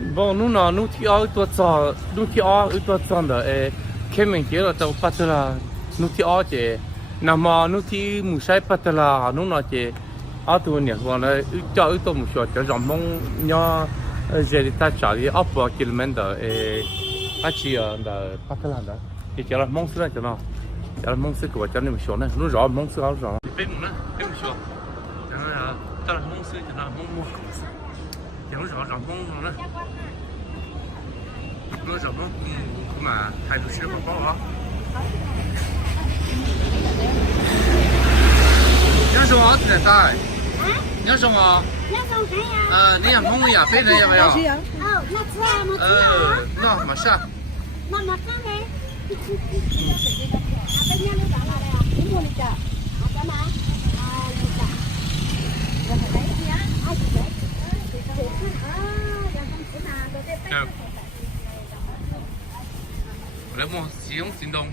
bon nous ti a tu sa nous ti a tu sa da kemen ke la ta patala nous ti a che na ma nous ti mu sai patala nous na che a tu ne wa na cha tu mu sho cha mong nya je ta cha li a pa kilomètre a chi da patala da che la mong sa cha na cha mong sa ko cha ne mu sho na nous ra mong sa ra pe mu na pe mu sho cha na ta la mong sa cha na mong mo ko sa有时候让梦了，有时候嘛，态度是不好啊。你要什么在带？你要什么？你要梦呀？飞人要不要？哦，那吃啊，没吃啊。那没事。那没事嘞。bên nhau nó chọn là đây à? Đúng rồi chờ. Chọn mà. Chọn. Rồi phải lấy gì á? Ai chịu đấy?来么使用行动，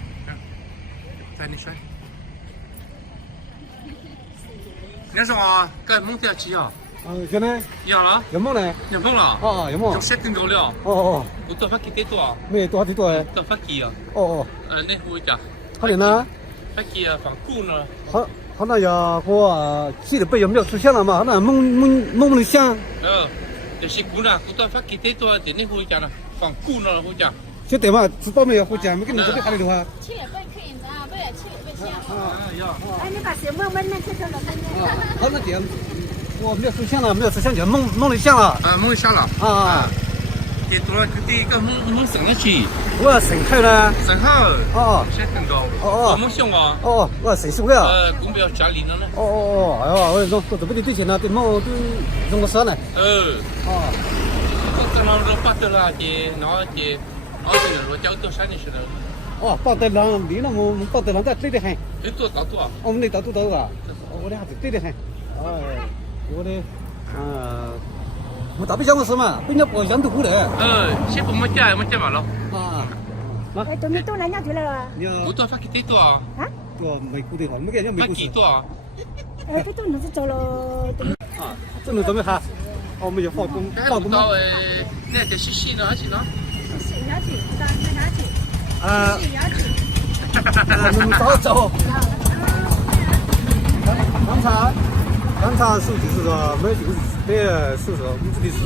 在你说。你说啊，该梦掉吃啊？现在要了？有梦呢？有梦了？哦，有梦。就设定够了。哦，我多发几多多啊？没多少多哎。多发几啊？哦。那会讲。好点呢？发几啊？放股呢？好那呀，我记得被有没有出现了嘛？那梦的像。就是股呢，股多发几多，点你会讲呢？放股呢会讲。就对嘛，知道没有？会讲没跟你说的话的话。7月份可以啊，不要7月份先。要。哎，你把小梦闷闷吃了，好那点，我没有出现了，没有出现就梦的像了。梦像了。这多了第一个梦省了去。我省开了。省好。先等到。梦想啊。我省事了。公标家里呢。哎呀，我说都不得对钱了，对梦都用个啥呢？这那都八得了，然后我交多3年是的。报得了，你那么报得了，在对的很。你多少多啊？我们那到啊，我的还是对的很。我的我大不讲个事嘛，人家不养得过来。先不没讲嘛了。哎，都没多人家去了。我多发几多啊？我没顾得好，没给人家没顾。几多啊？哎，这都能是走了。这能怎么哈？我们就放工。到那个西呢还是呢？下去，下去。你们走。刚才是就是说没是说我们这里是。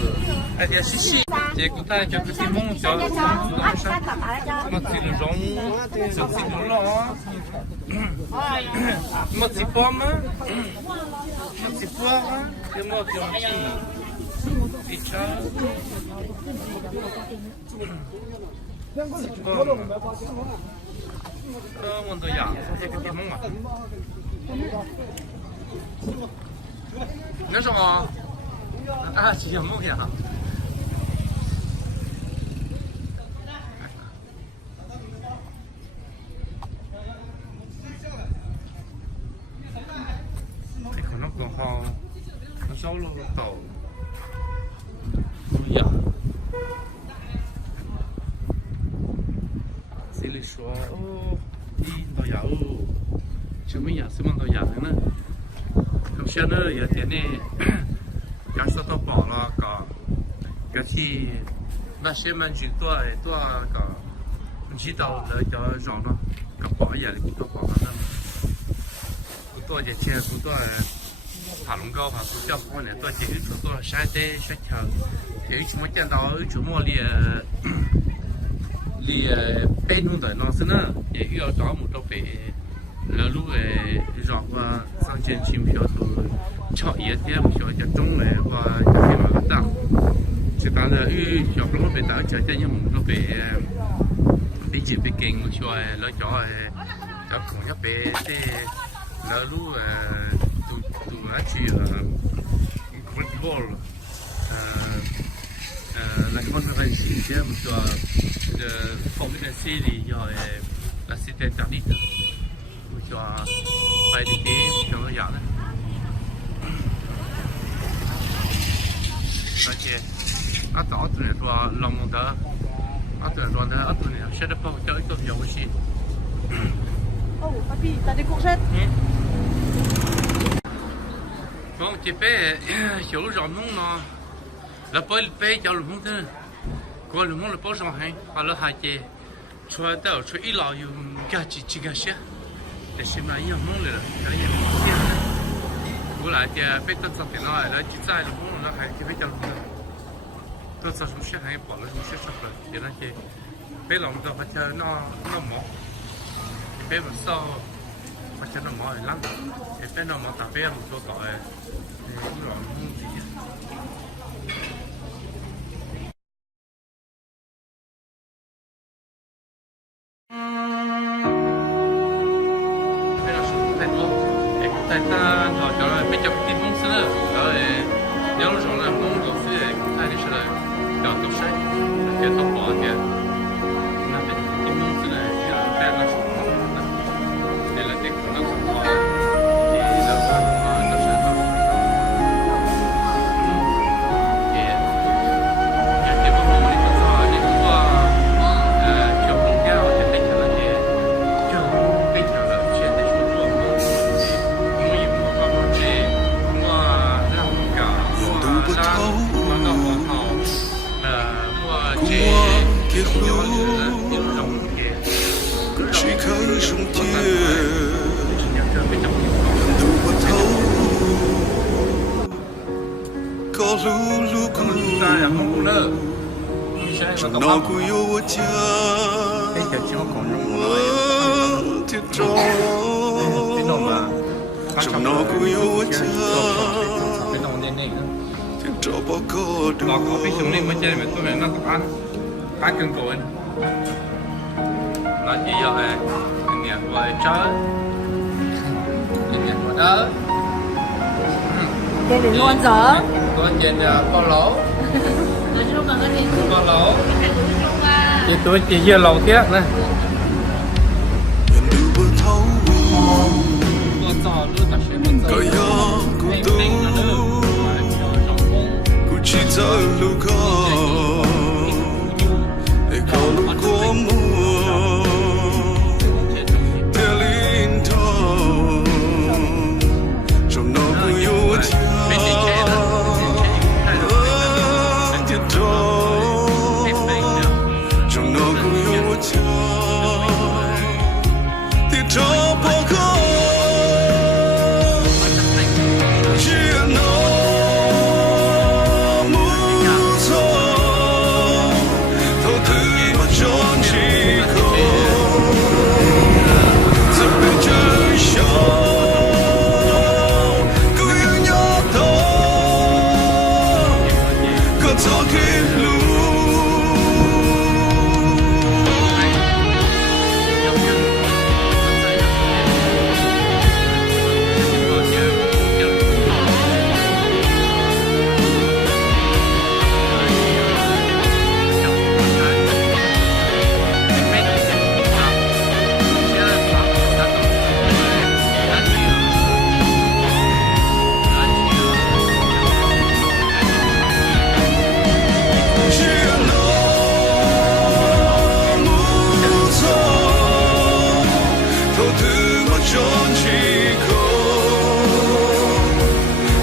哎，这西，这个大家就是梦想，么子容，就这个了。么子包吗？么子包啊？有么东西？一张。我都养这个地梦啊。那什么？是梦呀。这可能更好，很少了到。呀。这里说到呀什么呀？什么到呀呢？咁现在有点呢，感受到饱了，个ที่那些们就多个，知道了叫让了个饱也多饱了呢，多些钱多爬龙高爬不叫好呢，多些多山带山桥，有什么见到有什么离北农的那是呢，也要找不到北。那路让我上前去票都超一点，票就中了，我就买个单。就讲了，小朋友被打，家家也忙着被接被跟，我说那叫朋友被的，那路都拿去football，那个是很新鲜，我说方面的势力要那是在哪里的？就摆的店叫做样呢，而且早多人说老蒙的，多人说呢，多人现在包叫一个游戏。Papi, t'as des courgettes? Bon, tu fais sur le jambon là, la poêle paye dans le monde. có lúc muốn là bao giờ hay họ là hai chị cho tao cho ít lao dùng cái chỉ cái xe để xem là yêu muốnเลยcái gì bữa lại thì bây giờ tập cái nào là chỉ tại là muốn là hay thì bây giờ tôi sao chúng sẽ hay bỏ là chúng sẽ sắp rồi thì là chị bây giờ tôi phải chờ nó mỏ bây giờ sau phải chờ nó mỏ lắm thì bây giờ mỏ tập bây giờ một số tỏi thì cũng là không gì tại ta họ cho là bây giờ tìm mong xưa rồi nhớ rồi là mong đầu tiên thay đi rồi đào tạo sai để tập bỏ thì là để tìm mong xưa thì là phải là số để là để nó không có thì là nó sẽ tập thì tìm mong mình có cho để qua cho mong cao thì phải là để cho bây giờ là chuyện để số lượng chỉ khơi sông chia đủ bất thấu có lu lu cu trong nó cu yêu cha thiệt tròn trong nó cu yêu cha thiệt tròn bao có đủ nó có cái chúng này mới chơi mà tôi nó tập ăn cưng cồn nó chỉ do nhà ngoài chớ nhà ngoài đó Đây đừng luôn dở. có trên con lỗ Nói chung là cái gì con lỗ chung thì tôi chỉ giờ lỗ tiếc nè đủ bất thấu con trò luôn cả xe con có trò gió cũng tu cũng chỉ giờ lúc có để có lúc có mùa theo linh thong trong nó cũng yêu cha thiệt tròn trong nó cũng yêu cha thiệt tròn bao có chia nó muốn rồi thâu thứ mà tròn chỉ có giờ bên trời sâu cứ yêu nhau thôi có gió kia lu chia nó muốn rồi thâu thứ mà tròn chỉ có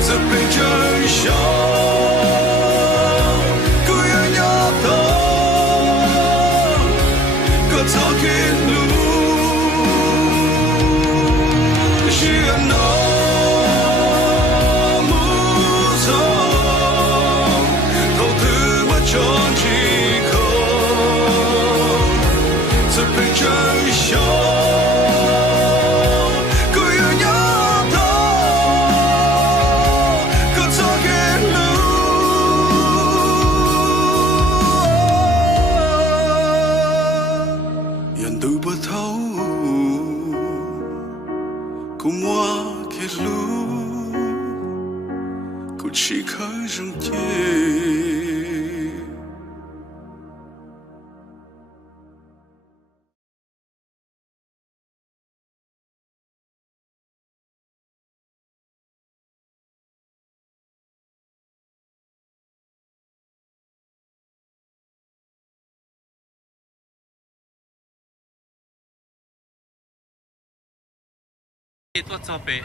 giờ bên trời sâu cứ yêu nhau thôi có gió kia lu chia nó muốn rồi thâu thứ mà tròn chỉ có giờ bên trời sâu cứ yêu nhau thôi có gió kia lu yên đủ bất thấu cùng hoa kia lu cũng chỉ khơi rừng chia tôi cho bé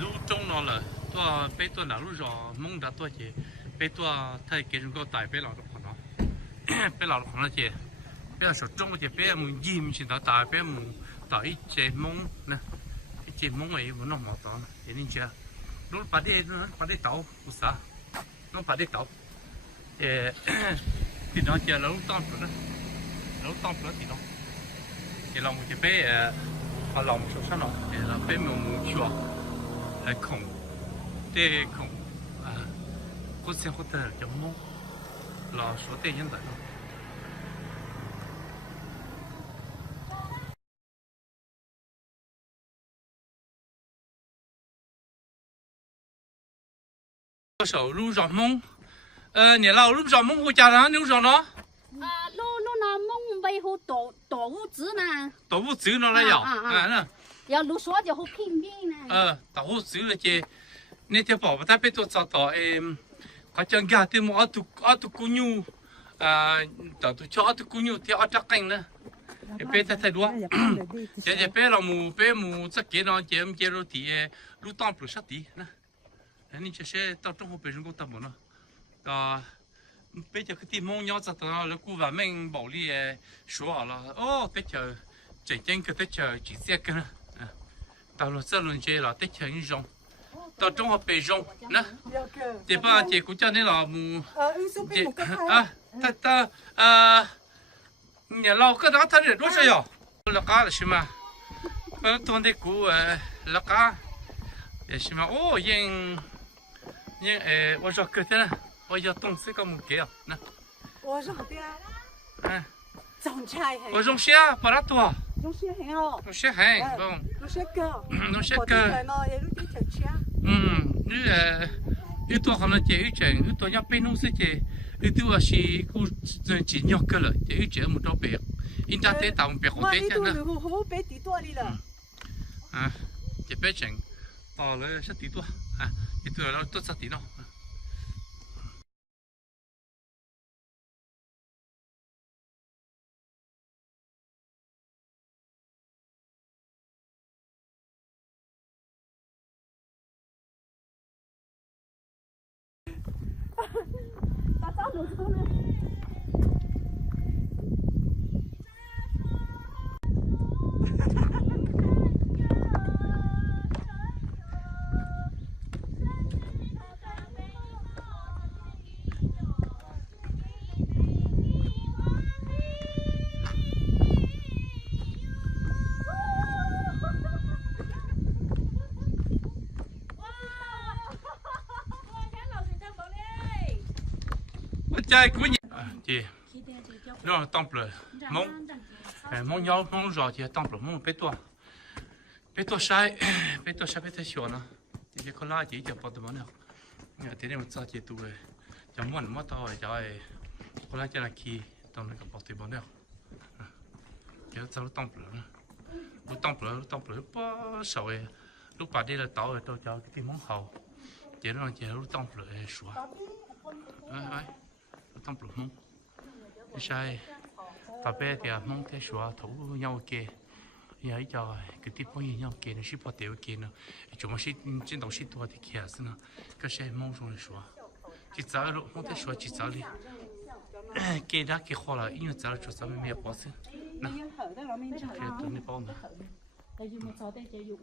lũ trong nó là tôi bé tôi là lũ rõ mong đã tôi chỉ bé tôi thay cái chúng tôi tải bé lọ đó nó 别老可能姐，别手中姐别木ยิ้是到大别木到一只梦呢，一只梦诶，我弄毛到，也恁家，侬把啲倒有啥？侬把啲倒，地方姐老当不了，老当不了地方，地方我就别啊老木手上了，老别木木去啊，来空，对空啊，或者或者叫梦。老说对应的。手路上梦，你老路上梦，我家人路上了。路那梦背后多物资呢？到我走了要，那。要路说就好拼命呢。到我走了去，那天宝宝他被多找到我讲家的么阿杜姑娘，到都叫阿杜姑娘跳阿扎根呢，别太多，这别了木这给了接了地，路当不是地呢，你这些到中国别人给打么呢？别这个地梦鸟子到了古文明暴力说好了，哦，这就真个这就直接个呢，到了这轮节了，这就一种。到中学北中，那这帮这国家那老母，你老个他人多少哟？老家的是吗？当地古老家也是吗？哦，我说个的，我要东西个木给啊，那。我说的，种菜我种虾，把它多。种些很哦，种些很，bon。种些个，种些个。有多可能就有钱，有多要被弄死去，有多是古钱要个了，就有钱没多白，人家得当白好白钱呢。好白地多哩了。就白钱，到了是地多，一多了多少地咯。大早路走了。在古年姐，那当不了蒙腰蒙绕姐当不了蒙别多晒别太小呢，这些可垃圾就不得么呢，你看这里我早些多就么到就可垃圾那去到那个包对么呢，就走当不了呢，我当不了不少路把这个岛都叫地蒙好，这让这路当不了说，当不蒙，sai bà bé thì mong cái số thủ nhau kia, giờ giờ cái tiếp với nhau kia nó ship vào tiêu kia nó, chúng nó ship trên đầu ship tua thì kia nữa, cái xe mong rồi số, chỉ giá lúc mong cái số chỉ giá đi, cái đó cái khó là因为giá cho sao mình bỏ xin, nè, cái tụi này bao nữa. Tại vì một số đây chỉ dụ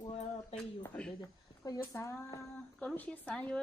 tây dụ khởi được, có dụ xa, có lúc xí xa dụ.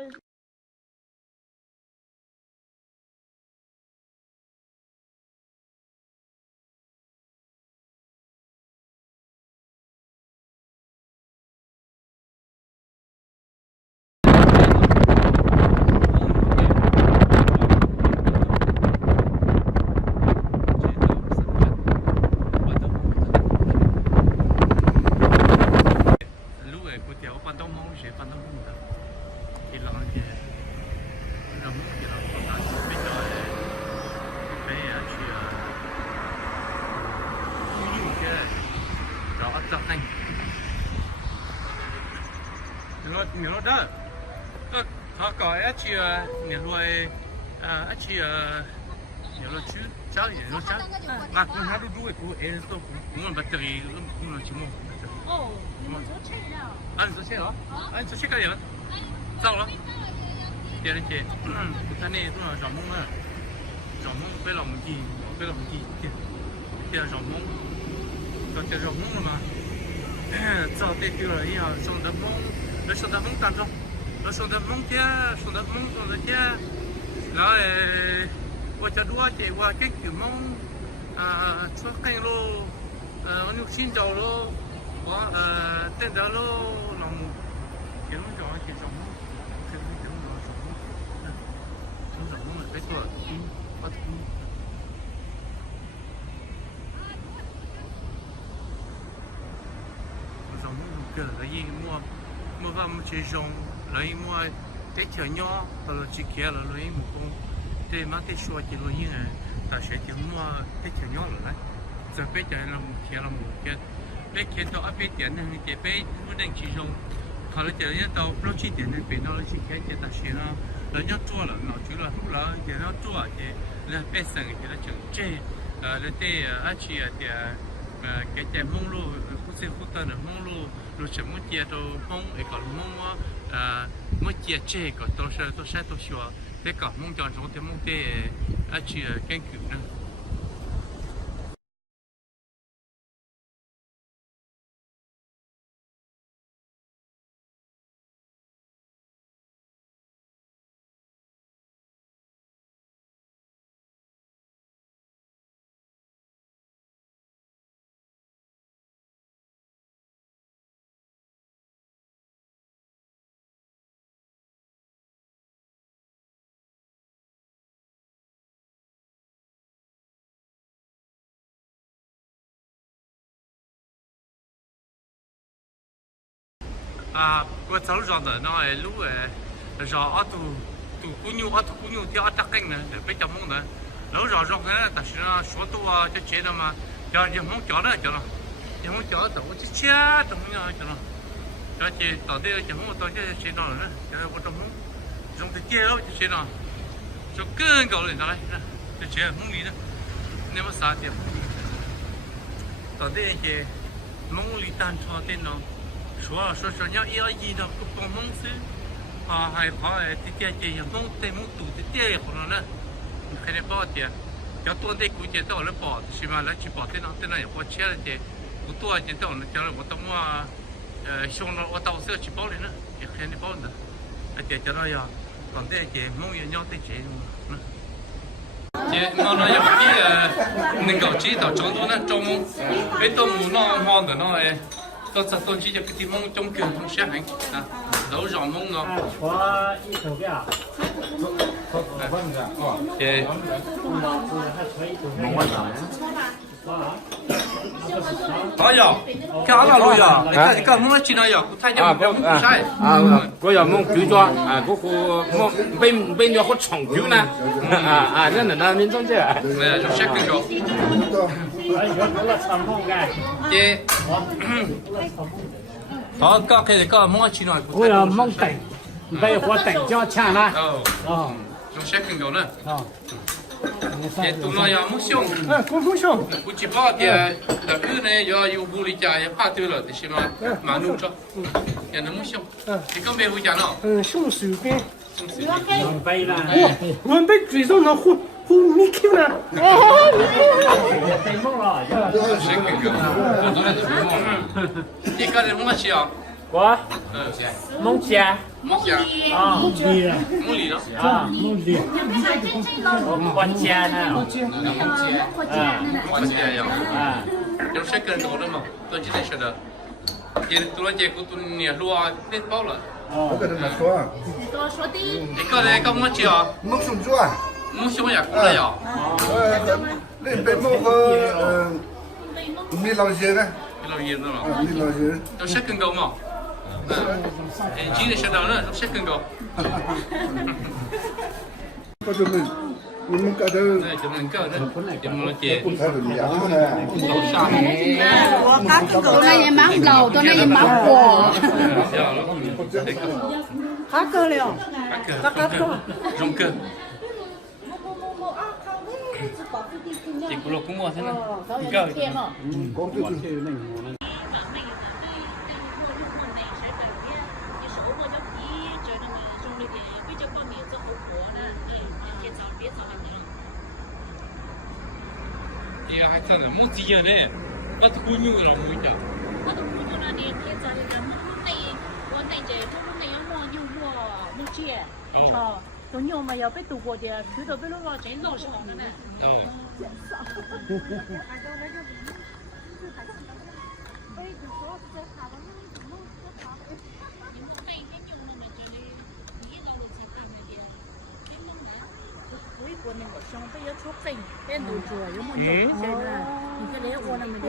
Nó đó, họ gọi á chị nhà nuôi á chị nhà nuôi chú cháu gì nuôi cháu, mà con hát đu đuôi của em tôi cũng là bắt đầu cũng là chỉ mua. Ồ, nhưng mà số chết nào? Anh số chết hả? Anh số chết cái gì vậy? Sao đó? Giờ đây chị, cái này tôi là chọn mua mà. rau mông với lòng gì tiền rau mông có tiền rau mông mà sau tết kia rồi xong đợt mông nó xong đợt mông tan rồi nó xong đợt mông kia xong đợt kia rồi qua cho đua chị qua cái kiểu mông cho canh lô nhục xin dầu lô qua tên đó lô lòng kiếm cho chị rau mông kiếm rau mông là cái tuổi bắt rau mông cái là gì mua vào một chiếc rong lấy mua cái chợ nhỏ rồi chỉ kia là lấy một con để mà cái số chỉ lấy như này ta sẽ chỉ mua cái chợ nhỏ rồi đấy giờ bây giờ là một kia bây kia tao áp tiền này thì bây muốn đánh chỉ rongเขาเลยเจอเนี่ยเราเราชี้เดียนเป็นเราเลยชี้แค่เจตาเชียนะเราเนี่ยจั่วละเราจุละทุกละเดี๋ยวเราจั่วเจแล้วเป็นสิ่งที่เราจังเจแล้วเตะอาชีพเดียแกจะมองลูผู้เสียผู้ตันมองลูเราจะมุ่งเจียตัวมองเอกลุ่มมองว่ามุ่งเจียเจก็ตัวเช่ตัวชัวแต่ก็มองจอนสองแต่มองเตะอาชีพแข่งขันนะ我早上的那路让都姑娘掉大根呢，被叫梦呢，老让呢，但是呢说多就觉得嘛，叫梦叫了，我就切怎么样叫了，而且到底叫梦到底谁到了呢？叫我怎么用的电脑就谁到，就更高了来，就切梦里呢，那么啥的，到底些梦里单超电脑。说要一的不帮忙是还怕这也梦对梦赌的点可能呢，你看你报的，要多的估计到了报，起码来去报的那也报钱了的，不多的到了将来我到想了我到时候去报的呢，也看你报的，叫到呀，当地的梦也要得钱嘛。这我那要比能够知道长多呢，中梦，别到木那忙的那到这东西就给地方中间同下行啊，老让梦啊。我一手表，梦我啥？哎呀，看哪路呀？你看梦去哪呀？他家不晒嗰又蒙舉咗嗰個蒙邊咗好長久呢真係那民眾啫就晒更高。耶，好，刚开始刚梦去哪？我要蒙頂，被我頂咗搶啦。哦，就晒更高呢。也都那样梦想，公想，估计把的那个呢要有屋里家也怕对了，就是嘛，蛮弄着，也能梦想。你刚没回家呢？送水边，送杯啦。我被嘴上那呼米 Q 呢？被蒙了，晒更高，我昨天就没梦。你个人梦去啊？我蒙起啊梦去啊？蒙里了，梦里了？蒙里，我家呢，梦去呀？就晒更高了嘛，都今天说的，也多了结果都年路啊，变爆了。我跟他们说，你个人干梦去啊？梦送猪啊，梦想也过来呀？那被梦和米老些呢，老爷子嘛，米老些，都晒更高嘛。今天学到了，都晒更高。我就们你们搞的那就能搞的，就能接。还是凉的，楼下。我刚ตัวนั้นยังมั่งเราตัวนั้นยังมั่งหัว他哥了，中哥。这个老公我真的，你搞。光就是。姐还真的，我自己的，我都不牛了，我讲。我都不做那点天在的，我那这那样我牛我木姐，哦，都牛嘛要被渡过的，去到被路老真老少的呢。哦。我那个上辈要出生，变多做有没有出生啊？你这里我那么的。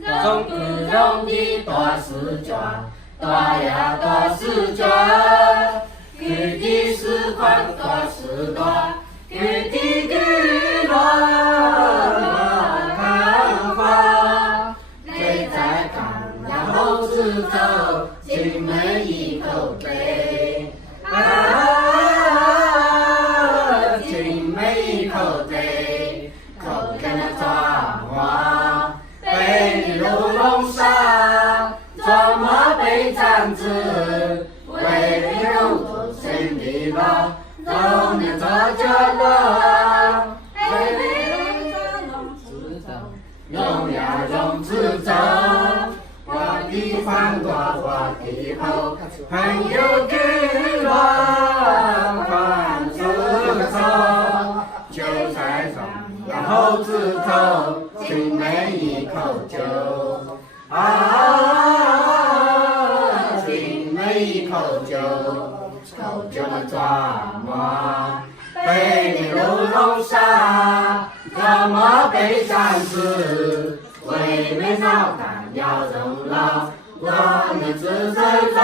容不容的大是抓，大呀大是抓，给的是宽大是大，给的给看花，谁在看然后直走，进门一口杯，进门一口杯，口跟那抓花。被流龙杀，怎么被斩子？为肉头生的老，都能做着了。为龙自走，荣耀荣自走。我的饭多，我的后，朋友给我饭自走，就在上，然后自走。进门一口酒，进门一口酒，口酒的抓么？被你流龙杀，怎么被斩死？为没脑干要肉老，我们自在走，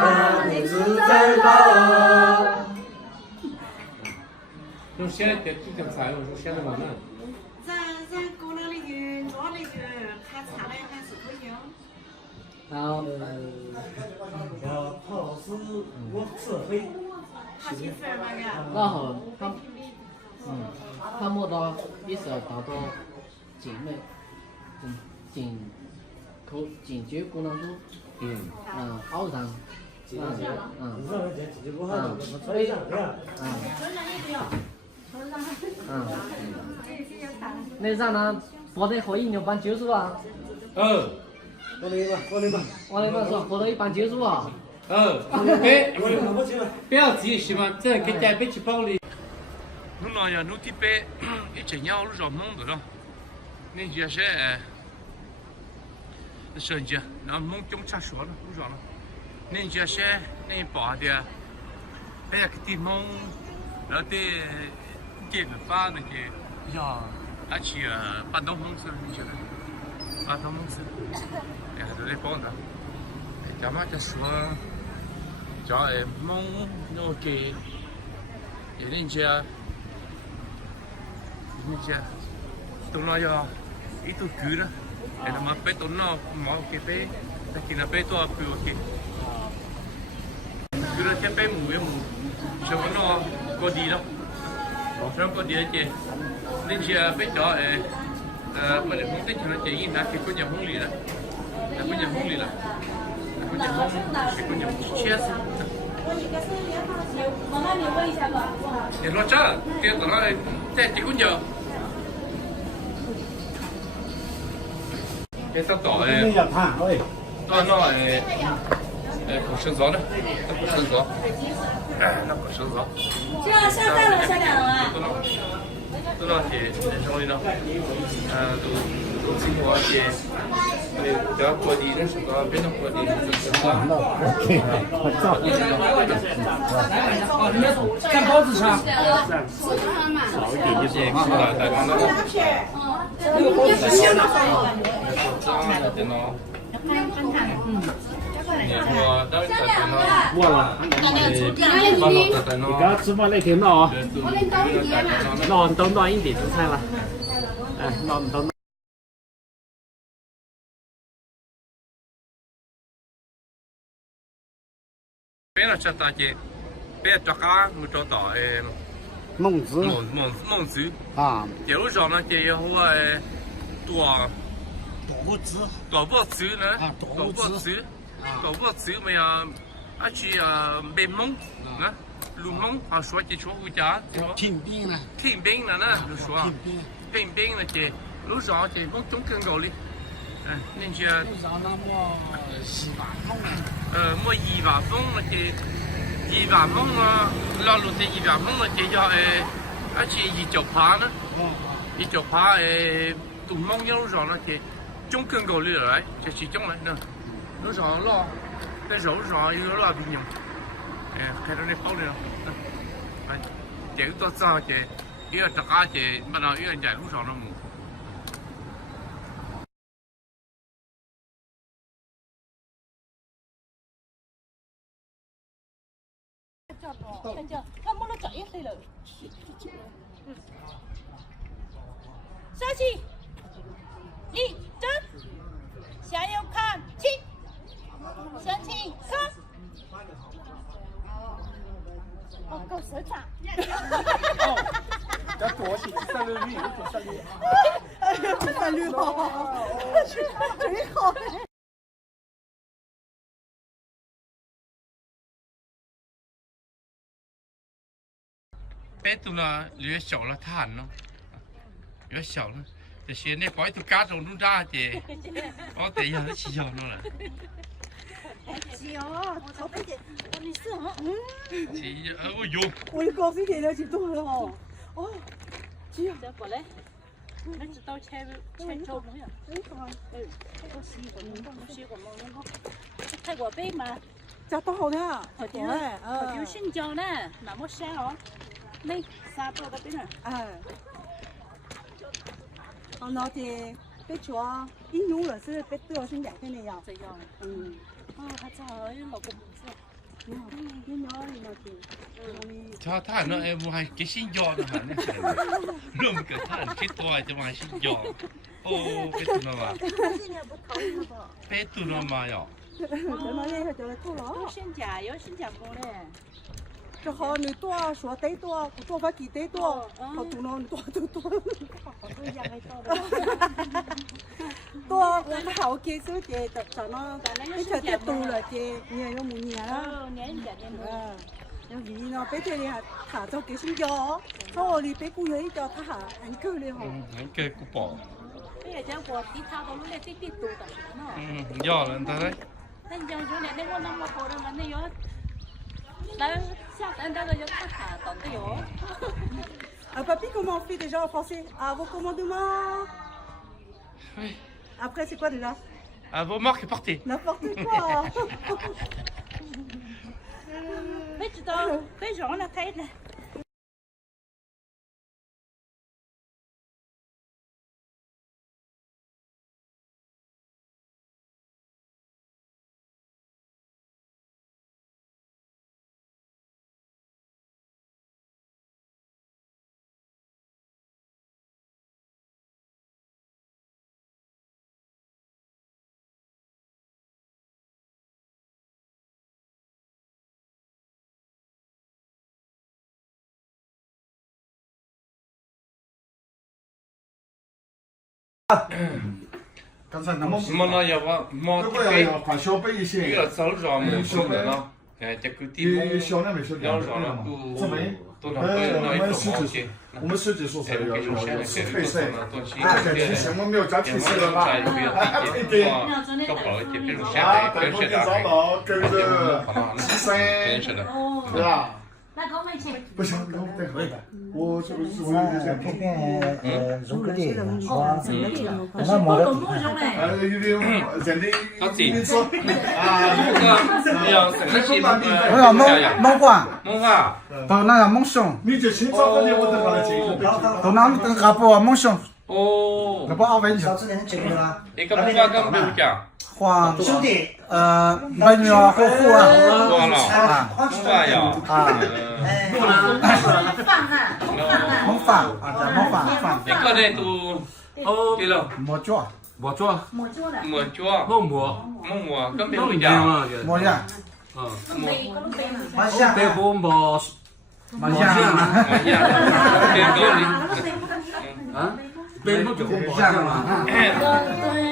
我们自在走。用现在的这种菜，用现在我们。咱过了那个做那个看茶的还是可以哦。然后要泡是我指挥。他媳妇儿那个。然后他摸到一手达到进门，进酒姑娘都，好上，那让他喝得喝一半酒是吧？我来吧。我那个说喝了一半酒是吧？不要自己喜欢，这给家别去包里。侬那呀，侬这边一整年我都找弄的了，那就是生节，那弄中吃少了，不少了。那就是那包的，哎呀，个地方，然后的这个发那个呀，而且巴东红色你晓得，巴东红色，哎，都在包的，咱们就说，叫蒙那个，人家。tôi nói cho ít tôi cứ đó để mà bé tôi nó máu cái bé thì là bé tôi cứ cái cứ là cái bé mù sao nó có đi đâu sao có đi chứ nên chỉ bé cho mà để không thích cho nó chỉ là cái con nhà không lì đó là con nhà không lì là con nhà không cái con nhà không chết để nó chắc cái tao nói thế chỉ con nhà cái sắp tỏ này nó口生枣的，它不生枣，那不生枣。下蛋了，下蛋了啊！都那些什么的，都经过些，不要过地，那是个别的过地，就是看包子吃啊？少一点就是大概那。点咯。我到这边咯。忘了，你刚吃饭那天了啊，暖一点就菜了，哎，暖。边了吃大姐，边抓cá没抓到孟子孟子。啊，铁路上呢，就有多多子呢，多子没有，而且被蒙呢，路蒙啊说起说回家，挺兵了，听兵了呢，就说听兵了就路上就蒙中更高的，那些上那么西巴风么一把风了就一把风啊，老路的一把风了就要而且一脚爬呢，一脚爬都蒙一路上了就中更高的来，就是中了呢，路上老在路上有老兵用，看到那跑的了，这个到早就一个大家就马上有人在路上了么。他摸了早一岁了。稍息，立正，向右看齐，向前看。哦，够手掌。要多些三六零，三六零。哎呀，三六好，最好的。别读了，越小了他呢，越小了，这些那白都家中弄大的，我得要起小了。小，好一点，你是啊？起，我有。我的高兴点了，就多了哦。哦，这再过来，那知道切粥没有？我洗过嘛，我泰国杯嘛，这多好的，好丢新疆呢，那么香哦。那沙包的边上，那的被抓应用了是被多少两天的呀？这样，他正好有老公不是，你鸟你那的，他那我还给新疆的哈，那么个他给多就往新疆，哦，别读了吧？别读了嘛要。怎么嘞？就来偷了？有新加坡嘞。就好，你多说得多，多发几得多，好多了多，多我好给手的，找那你才得多了的，年又没年了，要vì nó bé chơi này thả cho cái sinh gió, sau rồi bé cùi ấy cho thả anh cơ lên hả? Anh cơ cũng bỏ. Bây giờ cháu bỏ tí thao đó lúc này tí tí tụ tập nó. Do là ta đấy. Nên giờ chỗ này nên có năm một hồ đâu mà nên gió. Đó, sao anh ta rồi thả tổng cái gió. Papy, comment on fait déjà en français? À vos commandements. Oui. Après, c'est quoi déjà? À vos marques, partez. N'importe quoi. Bây giờ, bây giờ nó thấy này.刚才那么么那要我么这个要快小杯一这些，个早上没说的呢，这个地方小的没说要上了这没。多少杯那一种毛巾，我们设计说是要是褪色，啊，这提醒我们要加褪色了吧？对对。搞不好就变成现啊，在，对，空间找到，跟着提升，对吧？不行，我们再喝一杯。我这个是我有点这边如果的说，那么的，有点人的民族啊，要陕西蒙话，蒙话，到那蒙熊，你就清朝的我等下来进，到那个不蒙熊，哦，那不熬饭少去。吃点这个啦。一个不发跟不用讲，黄兄弟，白牛啊，火虎啊，忘了，黄不发呀，哎，蒙饭啊，叫蒙饭一个呢都哦，对了，馍脚，我做，没做了。我做孟婆，孟婆跟别孟婆人讲，嘛，馍呀，嗯，麻将，北部冇麻酱啊，我讲，别人啊，北部就冇香嘛，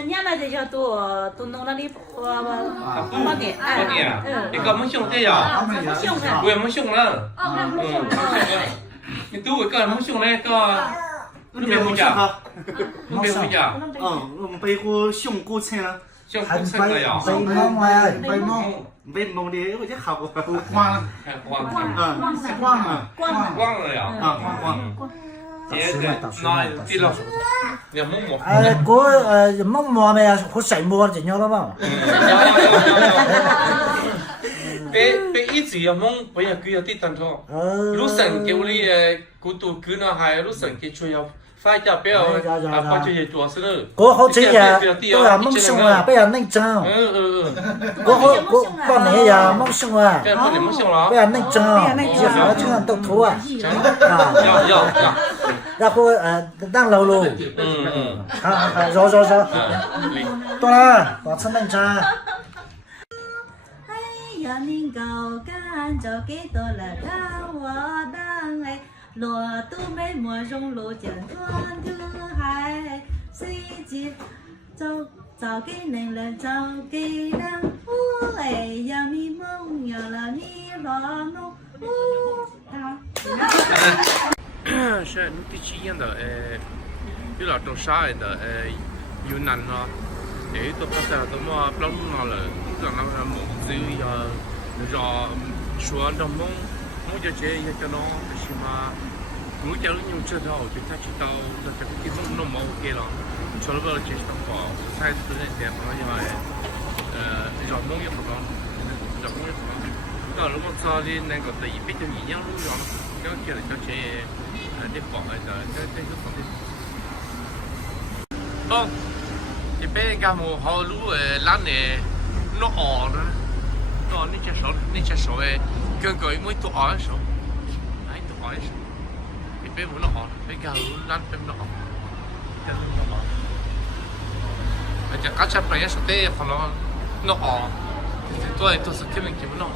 伢那就叫都弄那里花点，我讲，一个没兄弟呀，凶啊！我也没兄了，你都一个没兄嘞个，你别回家，你别回家，我们背后胸骨称了，像不成了呀，北蒙啊，北蒙，没蒙的我就好过，光光光啊，光了呀，光，姐姐，那对了，你蒙我。蒙馍没啊？或谁馍就鸟了嘛？被一直要蒙，不要佢有啲等咗。路神叫你古度佢那係路神嘅最有快啲不要把這些做事了。嗰好似呀，都係蒙送啊，俾人拎走。嗰年呀蒙送啊，俾人拎走，之後經常都土啊。然後當老路，走，到啦，我出門站。呀，您高干着给多了让我当哎，罗都没莫容罗江端土海，随即早给恁了早给人，哎呀咪梦呀啦咪罗弄是你第七样的有点多啥的有难了。để tôi có thể tôi mua plon nó là cũng là nó một thứ rồi xuống đồng mông muốn cho chơi cho nó thì mà muốn cho nó nhiều chơi đâu chúng ta chỉ tao là cái mông nó màu kia là cho nó vào chơi tao vào sai tôi này đẹp nó như vậy rồi mông như vậy rồi mông như vậy rồi lúc mà cho đi nên có thể biết cho nhiều lúc rồi cái kia là cho chơi để bỏ lại rồi cái lúc đó thì bé cái mồ họ lú lá này nó ỏ nữa nó nên chả số gần gần mới tụ ỏ số đấy tụ ỏ số thì bé muốn nó ỏ bé cái lá bé nó ỏ cái nó ỏ chả cá chả phải số tê còn nó ỏ thì tôi sẽ kiếm mình kiếm nó